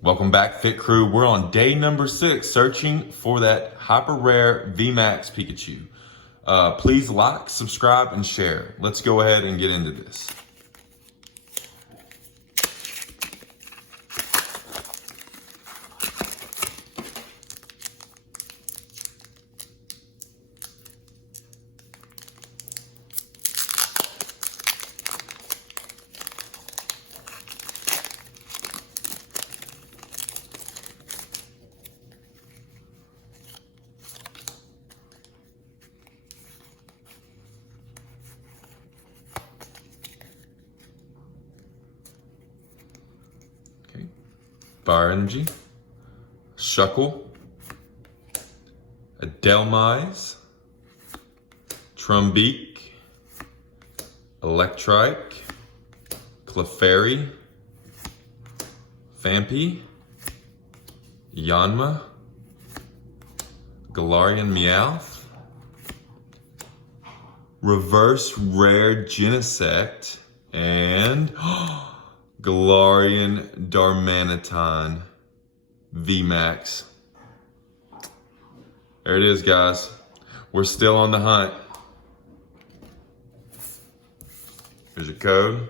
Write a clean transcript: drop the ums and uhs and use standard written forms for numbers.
Welcome back, Fit Crew. We're on day number 6, searching for that hyper rare VMAX Pikachu. Please like, subscribe, and share. Let's go ahead and get into this. Fire Energy, Shuckle, Adelmize, Trumbeak, Electrike, Clefairy, Fampi, Yanma, Galarian Meowth, Reverse Rare Genesect, and Galarian Darmanitan VMAX. There it is, guys. We're still on the hunt. Here's your code.